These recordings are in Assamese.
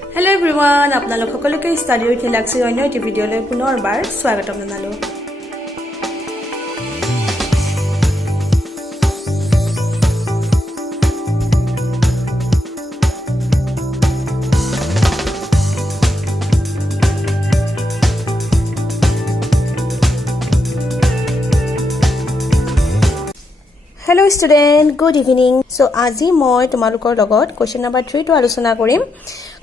Hello everyone, আপোনালোক সকলোকে ষ্টাডি উইথ ৰিলাক্সি অন্য এটি ভিডিঅ'লৈ পুনৰবাৰ স্বাগতম জনালো। Hello student, good evening. So আজি মই তোমালোকৰ লগত question number 3 টো আলোচনা কৰিম।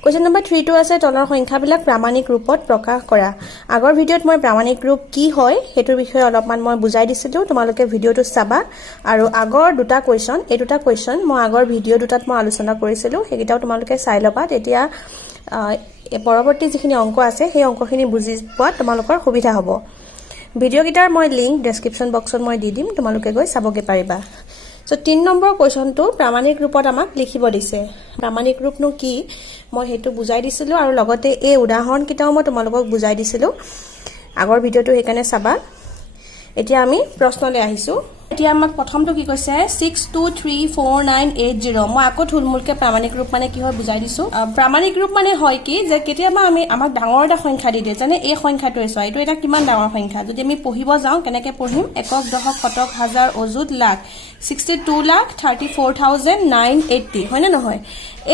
Question number 3 টো আছে তলৰ সংখ্যাবিলাক প্ৰামাণিক ৰূপত প্ৰকাশ কৰা। আগৰ ভিডিঅ'ত মই প্ৰামাণিক ৰূপ কি হয় হেতুৰ বিষয়ে অলপমান মই বুজাই দিছিলো। তোমালোকে ভিডিঅ'টো চাবা আৰু আগৰ দুটা কোৱেশ্চন এই দুটা কোৱেশ্চন মই আগৰ ভিডিঅ' দুটাত মই আলোচনা কৰিছিলো। হেকিটাও তোমালোকে চাই লবা তেতিয়া পৰৱৰ্তী যিখিনি অংক আছে সেই অংকখিনি বুজি পোৱা তোমালোকৰ সুবিধা হ'ব। ভিডিঅ' গিটাৰ মই লিংক ডেসক্ৰিপচন বক্সত মই দি দিম তোমালোকে গৈ চাবগে পাৰিবা। সো 3 নম্বৰ কোৱেশ্চনটো প্ৰামাণিক ৰূপত আমাক লিখিব দিছে। প্ৰামাণিক ৰূপনো কি মই হেতু বুজাই দিছিলো আৰু লগতে এই উদাহৰণ কিটাও মই তোমালোকক বুজাই দিছিলো। আগৰ ভিডিঅ'টো হেকানে চাবা। এতিয়া আমি প্ৰশ্নলৈ আহিছো। এতিয়া আমাক প্ৰথমটো কি কৈছে 623498 মই আকৌ থুলমুলকে প্ৰামাণিক ৰূপ মানে কি হয় বুজাই দিছো। প্ৰামাণিক ৰূপ মানে হয় কি যে কেতিয়াবা আমাক ডাঙৰ এটা সংখ্যা দি দিয়ে যেনে এই সংখ্যাটো আছে এইটো এটা কিমান ডাঙৰ সংখ্যা যদি আমি পঢ়িব যাওঁ কেনেকৈ পঢ়িম একক দশক শতক হাজাৰ অযুত লাখ 62,34,980 হয় না নহয়।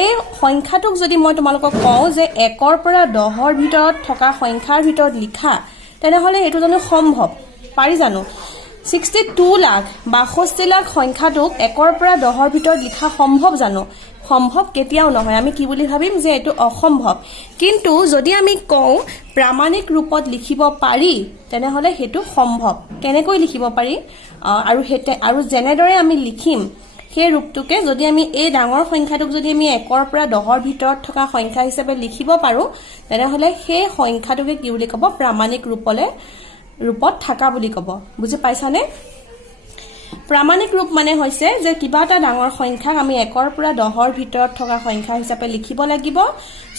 এই সংখ্যাটোক যদি মই তোমালোকক কওঁ যে 1 পৰা 10ৰ ভিতৰত থকা সংখ্যাৰ ভিতৰত লিখা তেনেহলে এটো জানো সম্ভৱ পাৰি জানো 62 লাখ 62 লাখ সংখ্যাটোক 1 পৰা 10ৰ ভিতৰত লিখা সম্ভৱ জানো সম্ভৱ কেতিয়াও নহয় আমি কি বুলি ভাবিম যে এটো অসম্ভৱ কিন্তু যদি আমি কওঁ প্ৰামাণিক ৰূপত লিখিব পাৰি তেনেহলে হেতু সম্ভৱ কেনেকৈ লিখিব পাৰি আৰু জেনেদৰে আমি লিখিম সেই ৰূপটোকে যদি আমি এই ডাঙৰ সংখ্যাটোক যদি আমি 1 পৰা 10ৰ ভিতৰত থকা সংখ্যা হিচাপে লিখিব পাৰো তেনেহলে সেই সংখ্যাটোকে কি বুলি ক'ব প্ৰামাণিক ৰূপত থাকা বুলি ক'ব বুজি পাইছানে প্ৰামাণিক ৰূপ মানে হৈছে যে কিবা এটা ডাঙৰ সংখ্যাক আমি 1 পৰা 10ৰ ভিতৰত থকা সংখ্যা হিচাপে লিখিব লাগিব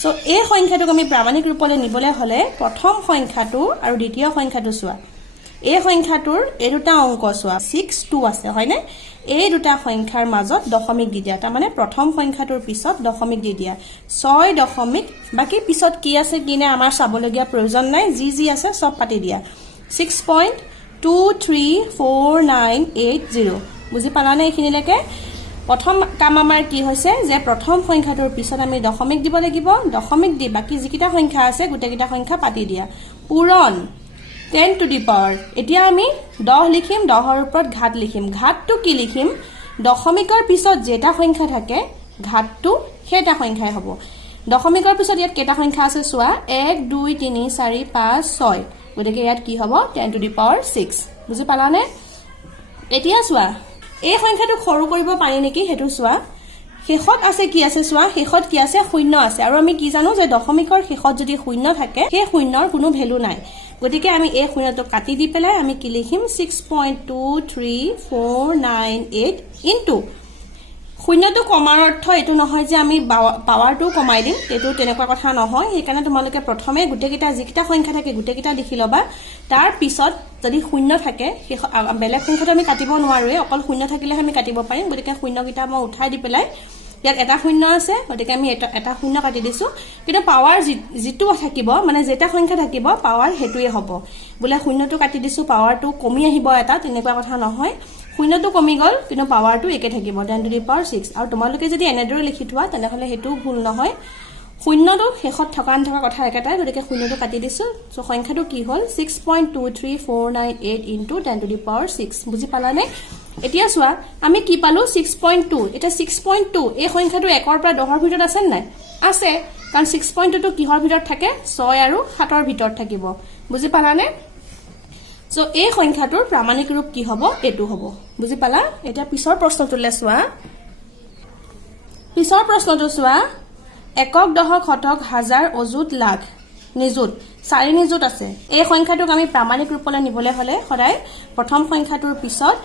সো এই সংখ্যাটোক আমি প্ৰামাণিক ৰূপলৈ নিবলৈ হলে প্ৰথম সংখ্যাটো আৰু দ্বিতীয় সংখ্যাটো চোৱা এই সংখ্যাটোৰ এই দুটা অংক চোৱা 62 আছে হয়নে এই দুটা সংখ্যাৰ মাজত দশমিক দি দিয়া মানে প্ৰথম সংখ্যাটোৰ পিছত দশমিক দি দিয়া 6 দশমিক বাকি পিছত কি আছে কি নাই আমাৰ চাবলগীয়া প্ৰয়োজন নাই যি আছে সব পাতি দিয়া 6.234980 বুজি পালানে এইখিনিলৈকে প্ৰথম কাম আমাৰ কি হৈছে যে প্ৰথম সংখ্যাটোৰ পিছত আমি দশমিক দিব লাগিব দশমিক দি বাকি যিকিটা সংখ্যা আছে গোটেইকিটা সংখ্যা পাতি দিয়া পূৰণ 10 to the power এতিয়া আমি 10 লিখিম 10ৰ ওপৰত ঘাত লিখিম ঘাতটো কি লিখিম দশমিকৰ পিছত যেটা সংখ্যা থাকে ঘাতটো হেটা সংখ্যাই হ'ব দশমিকৰ পিছত ইয়াত কেটা সংখ্যা আছে চোৱা 1 2 3 4 5 6 গতিকে ইয়াত কি হ'ব 10 to the power 6 বুজি পালানে এতিয়া চোৱা এই সংখ্যাটো সৰু কৰিব পাৰি নেকি হেতু চোৱা শেষত আছে কি আছে চোৱা শেষত কি আছে শূন্য আছে আৰু আমি কি জানো যে দশমিকৰ শেষত যদি শূন্য থাকে সেই শূন্যৰ কোনো ভ্যালু নাই গতিকে আমি এই শূন্যটো কাটি দি পেলাই আমি কি লিখিম 6.23498 ইনটু শূন্যটো কমাৰ অৰ্থ এটো নহয় যে আমি পাৱাৰটো কমাই দিম এটো তেনেকুৱা কথা নহয় সেইকাৰণে তোমালোকে প্ৰথমে গুটেকিটা যিকিটা সংখ্যা থাকে গুটেকিটা লিখি লবা তাৰ পিছত যদি শূন্য থাকে বেলেগ সংখ্যাটো আমি কাটিব নোৱাৰোৱে অকল শূন্য থাকিলে আমি কাটিব পাৰিম গতিকে শূন্যকিটা মই উঠাই দি পেলাই ইয়াত এটা শূন্য আছে গতিকে আমি এটা শূন্য কাটি দিছো কিন্তু পাৱাৰ জিটো থাকিব মানে যেটা সংখ্যা থাকিব পাৱাৰ হেতুৱে হ'ব বুলে শূন্যটো কাটি দিছো পাৱাৰটো কমি আহিব এটা তেনেকুৱা কথা নহয় শূন্যটো কমি গল কিন্তু পাৱাৰটো একে থাকিব 10 to the power 6 আৰু তোমালোকে যদি এনেদৰে লিখি থোৱা তেনেহলে হেতু ভুল নহয় শূন্যটো শেষত থকা কথা একেটাই গতিকে শূন্যটো কাটি দিছো সো সংখ্যাটো কি হ'ল 6.23498 into 10 to the power 6 বুজি পালানে এতিয়া চোৱা আমি কি পালো 6.2 এটা 6.2 এই সংখ্যাটো 1 পৰা 10ৰ ভিতৰত আছে নাই আছে কাৰণ 6.2 টো কিহৰ ভিতৰত থাকে 6 আৰু 7ৰ ভিতৰত থাকিব বুজি পালানে সো এই সংখ্যাটোৰ প্ৰামাণিক ৰূপ কি হ'ব এটো হ'ব বুজি পালা এতিয়া পিছৰ প্ৰশ্নটোলে চোৱা পিছৰ প্ৰশ্নটো চোৱা একক দশক শতক হাজাৰ অযুত লাখ নিযুত 4 নিযুত আছে এই সংখ্যাটোক আমি প্ৰামাণিক ৰূপলৈ নিবলৈ হলে সদায় প্ৰথম সংখ্যাটোৰ পিছত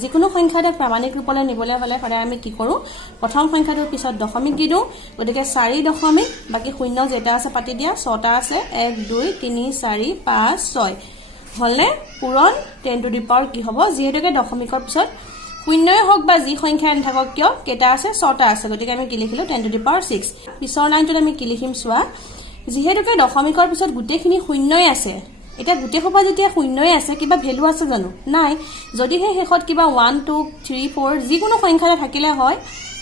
যিকোনো সংখ্যাক প্ৰামাণিক ৰূপলৈ নিবলৈ হলে সদায় আমি কি কৰো প্ৰথম সংখ্যাটোৰ পিছত দশমিক দি দিও গতিকে 4 দশমিক বাকি শূন্য যেটা আছে পাতি দিয়া 6টা আছে 1 2 3 4 5 6 হলনে পূৰণ 10 to the power কি হ'ব যিহেতুকে দশমিকৰ পিছত শূন্যই হোক বা যি সংখ্যাই নাথাকক কিয় কেইটা আছে 6টা আছে গতিকে আমি কি লিখিলো 10 to the power 6 পিছৰ লাইনটোত আমি কি লিখিম চোৱা যিহেতুকে দশমিকৰ পিছত গোটেইখিনি শূন্যই আছে এটা গোটেই সোপা যেতিয়া শূন্যই আছে কিবা ভ্যালু আছে জানো নাই যদি হে শেষত কিবা 1 2 3 4 যিকোনো সংখ্যা থাকিলে হয়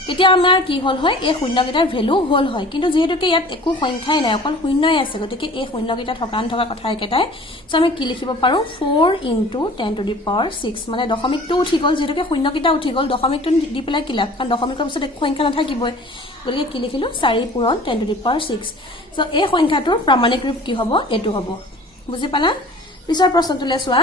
তেতিয়া আমাৰ কি হল হয় এই শূন্যকেইটাৰ ভ্যালু হল হয় কিন্তু যেহেতুকে ইয়াত একো সংখ্যাই নাই অকল শূন্যই আছে গতিকে এই শূন্যকেইটা থকা কথা একেটাই সো আমি কি লিখিব পাৰো 4 into 10 to the power 6 মানে দশমিকটো উঠি গল যেহেতুকে শূন্যকেইটা উঠি গল দশমিকটো দি পেলাই কি লাভ কাৰণ দশমিকৰ পিছত একো সংখ্যা নাথাকিবই গতিকে কি লিখিলো 4 পূৰণ 10 to the power 6 সো এই সংখ্যাটোৰ প্ৰামাণিক ৰূপ কি হ'ব এটো হ'ব বুজি পালা পিছৰ প্ৰশ্নটোলে চোৱা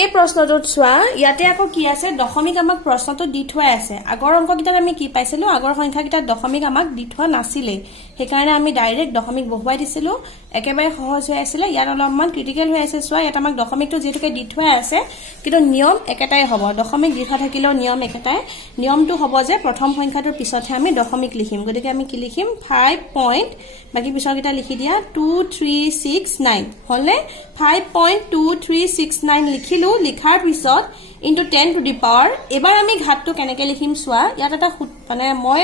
এই প্ৰশ্নটোত চোৱা ইয়াতে আকৌ কি আছে দশমিক আমাক প্ৰশ্নটো দি থোৱা আছে আগৰ অংককিটাত আমি কি পাইছিলো আগৰ সংখ্যাকিটাত দশমিক আমাক দি থোৱা নাছিলে সেইকাৰণে আমি ডাইৰেক্ট দশমিক বহুৱাই দিছিলো একেবাৰে সহজ হৈ আছিল ইয়াত অলপমান ক্ৰিটিকেল হৈ আছে চোৱা ইয়াত আমাক দশমিকটো যেটোকে দি থোৱা আছে কিন্তু নিয়ম একেটাই হ'ব দশমিক দি থোৱা থাকিলেও নিয়ম একেটাই নিয়মটো হ'ব যে প্ৰথম সংখ্যাটোৰ পিছতহে আমি দশমিক লিখিম গতিকে আমি কি লিখিম 5 পইণ্ট বাকি পিছৰকিটা লিখি দিয়া 2369 হলে 5.2369 লিখিলো লিখাৰ পিছত into 10 to the power এবাৰ আমি ঘাতটো কেনেকৈ লিখিম চোৱা ইয়াত এটা মানে মই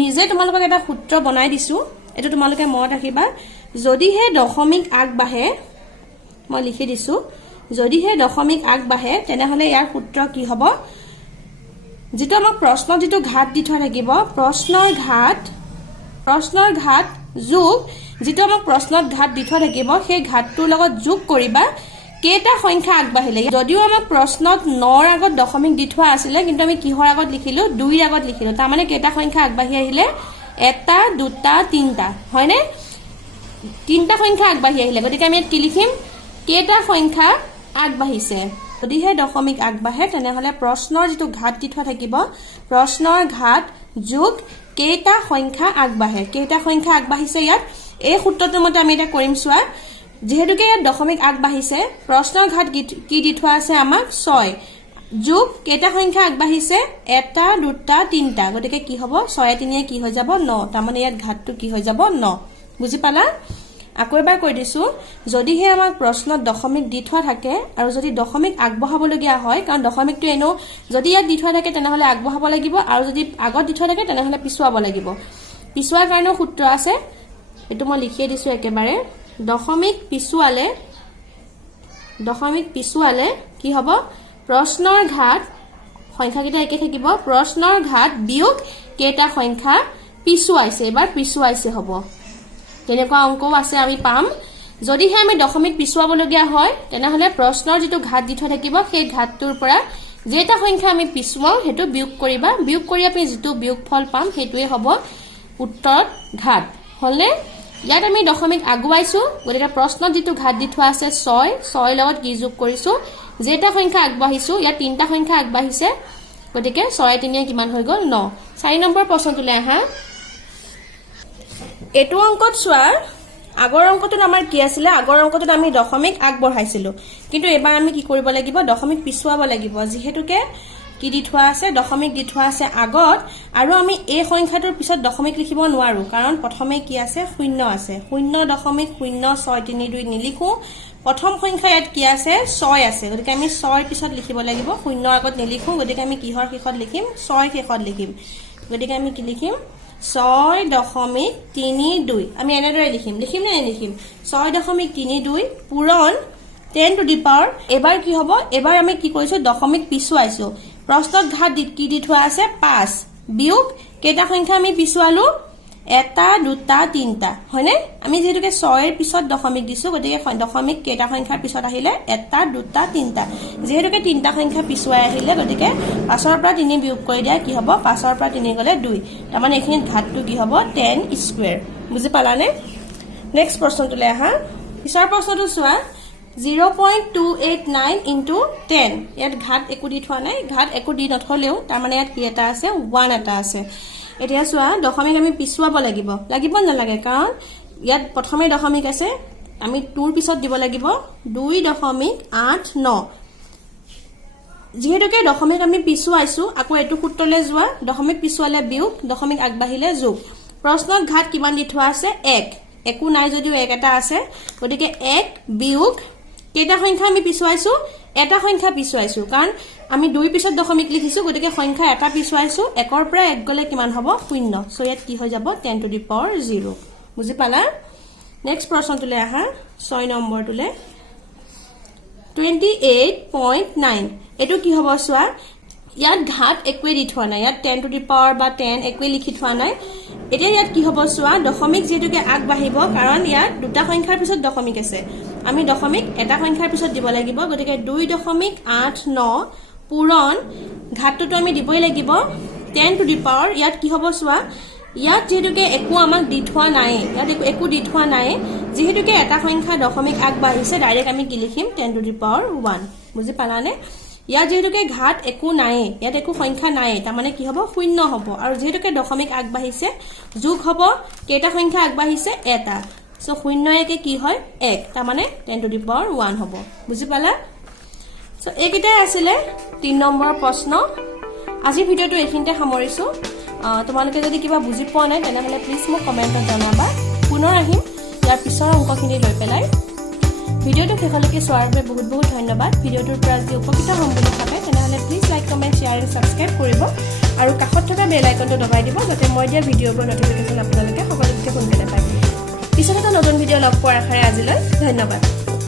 নিজে তোমালোকক এটা সূত্ৰ বনাই দিছো এটো তোমালোকে মনত ৰাখিবা যদিহে দশমিক আগবাঢ়ে মই লিখি দিছো যদিহে দশমিক আগবাঢ়ে তেনেহলে ইয়াৰ সূত্ৰ কি হ'ব যেটো আমাক প্ৰশ্ন যেটো ঘাত দি থোৱা থাকিব প্ৰশ্নৰ ঘাত যোগ যেটো আমাক প্ৰশ্নত ঘাত দি থোৱা থাকিব সেই ঘাতটোৰ লগত যোগ কৰিবা কেটা সংখ্যা আগবাঢ়িলে যদিও আমাক প্ৰশ্নত 9 ৰ আগত দশমিক দি থোৱা আছিল কিন্তু আমি কিহৰ আগত লিখিলো 2 ৰ আগত লিখিলো তাৰ মানে কেটা সংখ্যা আগবাঢ়ি আহিলে এটা দুটা তিনটা হয়নে তিনটা সংখ্যা আগবাঢ়ি আহিলে গতিকে আমি কি লিখিম কেটা সংখ্যা আগবাঢ়িছে যদিহে দশমিক আগবাঢ়ে তেনেহলে প্ৰশ্নৰ যেটো ঘাত দি থোৱা থাকিব প্ৰশ্নৰ ঘাত যোগ কেটা সংখ্যা আগবাঢ়ে কেটা সংখ্যা আগবাঢ়িছে ইয়াত এই সূত্ৰটো মতে আমি এটা কৰিম চোৱা যেহেতুকে ইয়াত দশমিক আগবাঢ়িছে প্ৰশ্নৰ ঘাত কি দি থোৱা আছে আমাক 6 যোগ কেটা সংখ্যা আগবাঢ়িছে এটা দুটা তিনটা গতিকে কি হ'ব 6 3 এ কি হৈ যাব 9 তাৰ মানে ইয়াত ঘাতটো কি হৈ যাব 9 বুজি পালা আকৌ এবাৰ কৈ দিছো যদিহে আমাক প্ৰশ্নত দশমিক দি থোৱা থাকে আৰু যদি দশমিক আগবঢ়াব লগিয়া হয় কাৰণ দশমিকটো এনো যদি ইয়াত দি থোৱা থাকে তেনেহলে আগবঢ়াব লাগিব আৰু যদি আগত দি থোৱা থাকে তেনেহলে পিছুৱাব লাগিব পিছুৱাৰ কাৰণে সূত্ৰ আছে এটো মই লিখিয়ে দিছো একেবাৰে দশমিক পিছুৱালে কি হ'ব প্ৰশ্নৰ ঘাত সংখ্যাকিটা একে থাকিব প্ৰশ্নৰ ঘাত বিয়োগ কেটা সংখ্যা পিছুৱাইছে এবাৰ পিছুৱাইছে হ'ব কেনেকুৱা অংকও আছে আমি পাম যদিহে আমি দশমিক পিছুৱাব লগিয়া হয় তেনেহলে প্ৰশ্নৰ যেটো ঘাত দি থোৱা থাকিব সেই ঘাতটোৰ পৰা যেটা সংখ্যা আমি পিছুৱাও হেতু বিয়োগ কৰিবা বিয়োগ কৰি আমি যেটো বিয়োগফল পাম হেতুৱে হ'ব উত্তৰত ঘাত হলে ইয়াত আমি দশমিক আগুৱাইছো গতিকে প্ৰশ্নত যেটো ঘাত দি থোৱা আছে 6 লগত কি যোগ কৰিছো যেটা সংখ্যা আগবাঢ়িছো ইয়াত তিনটা সংখ্যা আগবাঢ়িছে গতিকে 6 3 এ কিমান হৈ গল 9 4 নম্বৰ প্ৰশ্নটোলৈ আহা এটো অংকত চোৱা আগৰ অংকটোত আমাৰ কি আছিল আগৰ অংকটোত আমি দশমিক আগবঢ়াইছিলো কিন্তু এবাৰ আমি কি কৰিব লাগিব দশমিক পিছুৱাব লাগিব যেহেতুকে কি দি থোৱা আছে দশমিক দি থোৱা আছে আগত আৰু আমি এই সংখ্যাটোৰ পিছত দশমিক লিখিব নোৱাৰো কাৰণ প্ৰথমে কি আছে 0 আছে 0.0632 নিলিখো প্ৰথম সংখ্যা ইয়াত কি আছে 6 আছে গতিকে আমি 6 ৰ পিছত লিখিব লাগিব 0 আগত নিলিখো গতিকে আমি কিহৰ শেষত লিখিম 6 শেষত লিখিম গতিকে আমি কি লিখিম 6.32 আমি এনেদৰে লিখিম নে নিলিখিম 6.32 পূৰণ 10 to the power এবাৰ কি হ'ব এবাৰ আমি কি কৰিছো দশমিক পিছুৱাইছো প্ৰশ্নত ঘাত কি দি থোৱা আছে 5 বিয়োগ কেটা সংখ্যা আমি পিছুৱালো এটা দুটা তিনটা হয়নে আমি যেহেতুকে 6 ৰ পিছত দশমিক দিছো গতিকে দশমিক কেটা সংখ্যাৰ পিছত আহিলে এটা দুটা তিনটা যেহেতুকে তিনটা সংখ্যা পিছুৱাই আহিলে গতিকে 5 ৰ পৰা 3 বিয়োগ কৰি দিয়া কি হ'ব 5 ৰ পৰা 3 গলে 2 তাৰ মানে এখিনিত ঘাতটো কি হ'ব 10 স্কয়াৰ বুজি পালানে নেক্সট প্ৰশ্নটোলৈ আহা পিছৰ প্ৰশ্নটো চোৱা 0.289 into 10 ইয়াত ঘাত একো দি থোৱা নাই ঘাত একো দি নথলেও তাৰ মানে ইয়াত কি এটা আছে 1 এটা আছে এতিয়া চোৱা দশমিক আমি পিছুৱাব লাগিব নালাগে কাৰণ ইয়াত প্ৰথমে দশমিক আছে আমি 2 ৰ পিছত দিব লাগিব 2.89 যেহেতুকে দশমিক আমি পিছুৱাইছো আকৌ এটো সূত্ৰলৈ যোৱা দশমিক পিছুৱালে বিয়োগ দশমিক আগবাঢ়িলে যোগ প্ৰশ্নত ঘাত কিমান দি থোৱা আছে 1 একো নাই যদিও 1 এটা আছে গতিকে 1 বিয়োগ কেটা সংখ্যা আমি পিছুৱাইছো এটা সংখ্যা পিছুৱাইছো কাৰণ আমি 2 পিছত দশমিক লিখিছো গতিকে সংখ্যা এটা পিছুৱাইছো 1 ৰ পৰা 1 গলে কিমান হ'ব 0 সো ইয়াত কি হৈ যাব 10 টু দি পাৱাৰ 0 বুজি পালা নেক্সট প্ৰশ্নটোলে আহা 6 নম্বৰটোলে 28.9 এটো কি হ'ব সোৱা ইয়াত ঘাত একোৱে দি থোৱা নাই ইয়াত 10 টু দি পাৱাৰ বা 10 একোৱে লিখি থোৱা নাই এতিয়া ইয়াত কি হ'ব সোৱা দশমিক যেটোকে আগবাঢ়িব কাৰণ ইয়াত দুটা সংখ্যাৰ পিছত দশমিক আছে আমি দশমিক এটা সংখ্যাৰ পিছত দিব লাগিব গতিকে 2.89 পূৰণ ঘাতটো আমি দিবই লাগিব 10 টু দি পাৱাৰ ইয়াত কি হ'ব সোৱা ইয়াত যেটোকে একো আমাক দি থোৱা নাই ইয়াত একো দি থোৱা নাই যেহেতুকে এটা সংখ্যা দশমিক আগবাঢ়িছে ডাইৰেক্ট আমি কি লিখিম 10 টু দি পাৱাৰ 1 বুজি পালানে ইয়াত যেহেতুকে ঘাত একো নাই ইয়াত একো সংখ্যা নাই তাৰ মানে কি হ'ব শূন্য হ'ব আৰু যেহেতুকে দশমিক আগবাঢ়িছে যোগ হ'ব কেইটা সংখ্যা আগবাঢ়িছে এটা সো শূন্য একে কি হয় 1 তাৰ মানে 10 টু দি পাৱাৰ 1 হ'ব বুজি পালা সো এইকেইটাই আছিল 3 নম্বৰ প্ৰশ্ন আজি ভিডিওটো এইখিনিতে সামৰিছো তোমালোকে যদি কিবা বুজি পোৱা নাই তেনেহলে প্লিজ মোক কমেন্টত জনাবা পুনৰ আহিম ইয়াৰ পিছৰ অংকখিনি লৈ পেলাই ভিডিওটো শেষলৈকে চোৱাৰ বাবে বহুত বহুত ধন্যবাদ ভিডিওটোৰ পৰা যদি উপকৃত হ'ম বুলি ভাবে তেনেহলে প্লিজ লাইক কমেন্ট শেয়াৰ আৰু সাবস্ক্ৰাইব কৰিব আৰু কাষত থকা বেল আইকনটো দবাই দিব যাতে মই দিয়া ভিডিওবোৰ নটিফিকেচন আপোনালোকে সকলোতকৈ সোনকালে পায় পিছত এটা নতুন ভিডিও লগ পোৱাৰ আশাৰে আজিলৈ ধন্যবাদ